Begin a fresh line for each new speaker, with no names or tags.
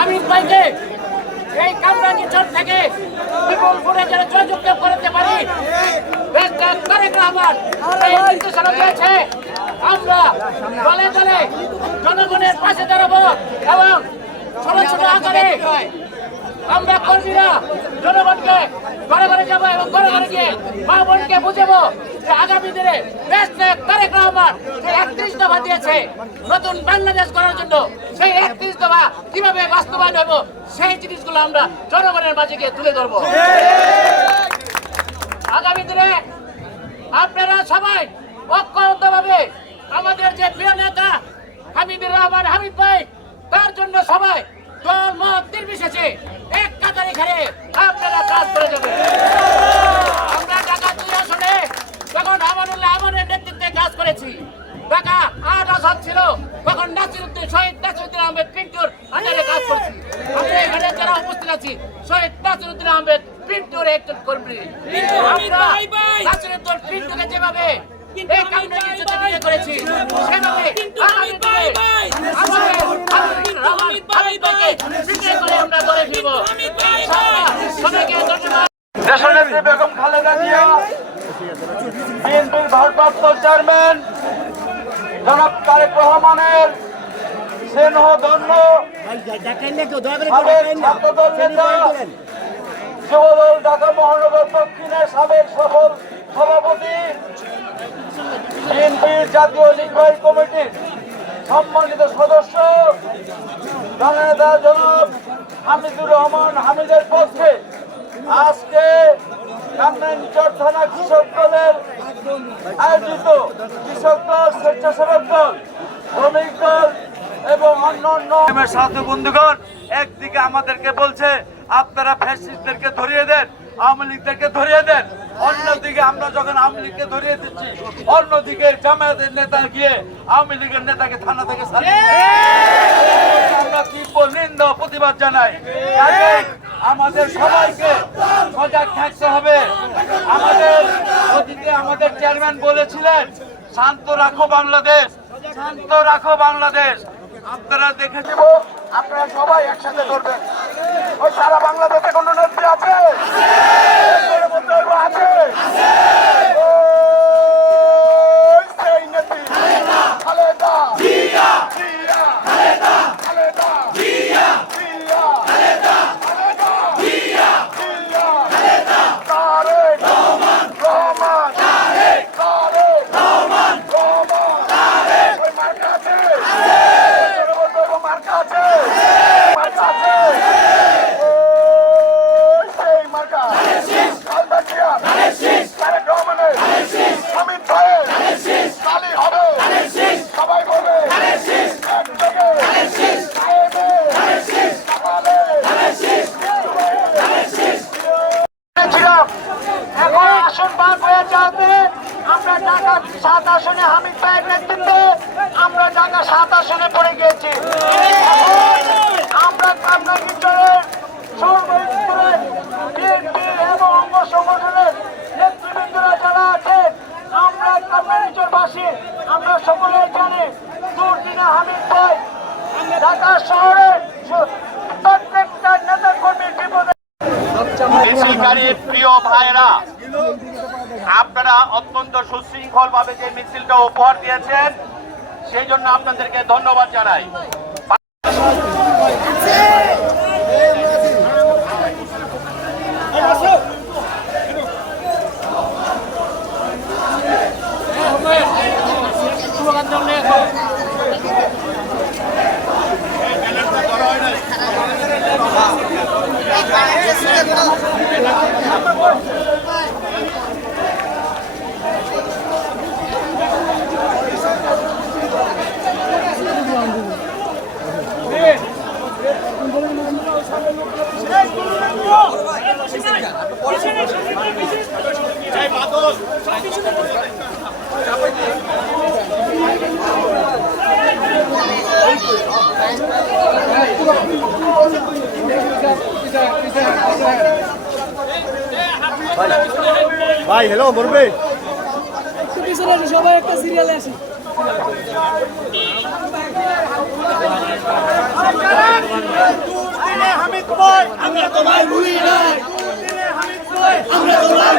হামিদ ভাইকে এই কামরাঙ্গিচর থেকে বিপুল ভোটে যেন জয়যুক্ত করতে পারি আমরা দলে দলে জনগণের পাশে দাঁড়াবো এবং ছোট ছোট আকারে আমরা কর্মীরা জনগণকে ঘরে ঘরে যাব এবং ঘরে ঘরে গিয়ে মা বোনকে বুঝাবো। যে আগামী দিনে তারেক রহমান যে একত্রিশ দফা দিয়েছে নতুন বাংলাদেশ করার জন্য, সেই একত্রিশ দফা কীভাবে বাস্তবায়ন হব সেই জিনিসগুলো আমরা জনগণের মাঝে গিয়ে তুলে ধরবো। আগামী দিনে আপনারা সবাই ঐক্যবদ্ধভাবে আমাদের যে প্রিয় নেতা হামিদুর রহমান হামিদ ভাই, তার জন্য সবাই দল মত নির্বিশেষে এক কাতারে খেলে আপনারা কাজ করে যাবেন আমরা ঢাকা দুই আসনে তখন আমানুল্লাহ আমানের নেতৃত্বে কাজ করেছি ঢাকা আট আসন ছিল তখন নাসিরুদ্দিন শহীদ নাসিরুদ্দিন আহমেদ পিন্টুর আন্ডারে কাজ করেছি। আমরা এখানে যারা উপস্থিত আছি শহীদ নাসিরুদ্দিন আহমেদ পিন্টুর একজন কর্মী। আমরা নাসিরুদ্দিন পিন্টুকে যেভাবে এই কারণে কিছুতে বিয়ে করেছি সেভাবে আগামী দিনে আমাদের রহমান হামিদ ভাইকে বিক্রি করে আমরা করে ফিরব সবাইকে ধন্যবাদ।
দেশনেত্রী বেগম খালেদা জিয়া বিএনপির ভারপ্রাপ্ত চেয়ারম্যান জনাব তারেক রহমানের স্নেহ ধন্য সাবেক ছাত্রদল নেতা যুবদল ঢাকা মহানগর দক্ষিণের সাবেক সফল সভাপতি বিএনপির জাতীয় নির্বাহী কমিটির সম্মানিত সদস্য জননেতা জনাব হামিদুর রহমান হামিদের পক্ষে আজকে কামরাঞ্চর থানা কৃষক দলের আয়োজিত কৃষক দল স্বেচ্ছাসেবক দল শ্রমিক দল এবং অন্যান্য সাথে বন্ধুগণ, একদিকে আমাদেরকে বলছে, আপনারা ফ্যাসিস্টদেরকে ধরিয়ে দেন, আওয়ামী লীগদেরকে ধরিয়ে দেন। অন্যদিকে আমরা যখন আওয়ামী লীগকে ধরিয়ে দিচ্ছি, অন্যদিকে জামায়াতের নেতা গিয়ে আওয়ামী লীগের নেতাকে থানা থেকে আমরা তীব্র নিন্দা প্রতিবাদ জানাই। আমাদের সবাইকে সজাগ থাকতে হবে। আমাদের অতীতে আমাদের চেয়ারম্যান বলেছিলেন, শান্ত রাখো বাংলাদেশ, শান্ত রাখো বাংলাদেশ। আপনারা দেখে দেব আপনারা সবাই একসাথে ধরবেন। ওই সারা বাংলাদেশে কোনো নেত্রী আছে জোরে বলতে হবে, আছে ওই সেই নেত্রী খালেদা জিয়া খালেদা জিয়া খালেদা জিয়া তারেক রহমান তারেক রহমান ওই মার্কা আছে জোরে বলতে হবে, মার্কা আছে মার্কা আছে ওই সেই মার্কা খালেদা জিয়া তারেক রহমানের হামিদ ভাইয়ের কালি হবে সবাই বলবে একযোগে কায়েমে কামালে ছিলাম এখন আসন পার হয়ে যাবে আমরা ঢাকা সাত আসনে হামিদ ভাইয়ের নেতৃত্বে আমরা ঢাকা সাত আসনে পড়ে গিয়েছি। আমরা পাবনা বিদ্যালয়ের সর্বস্তরে বিএনপি এবং অঙ্গ সংগঠনের নেতৃবৃন্দরা যারা আছেন আমরা কামরানিচরবাসী আমরা সকলেই জানি হামিদ ভাই ঢাকা শহরে প্রত্যেকটা নেতা
প্রিয় ভাইরা আপনারা অত্যন্ত সুশৃঙ্খল ভাবে যে মিছিলটা উপহার দিয়েছেন সেই জন্য আপনাদেরকে ধন্যবাদ জানাই।
ভাই হ্যালো মরবে
একটু পিছনে আসি সবাই একটা সিরিয়ালে আসি।
আমরা তোমায় ভুলি নাই আমরা তোমায়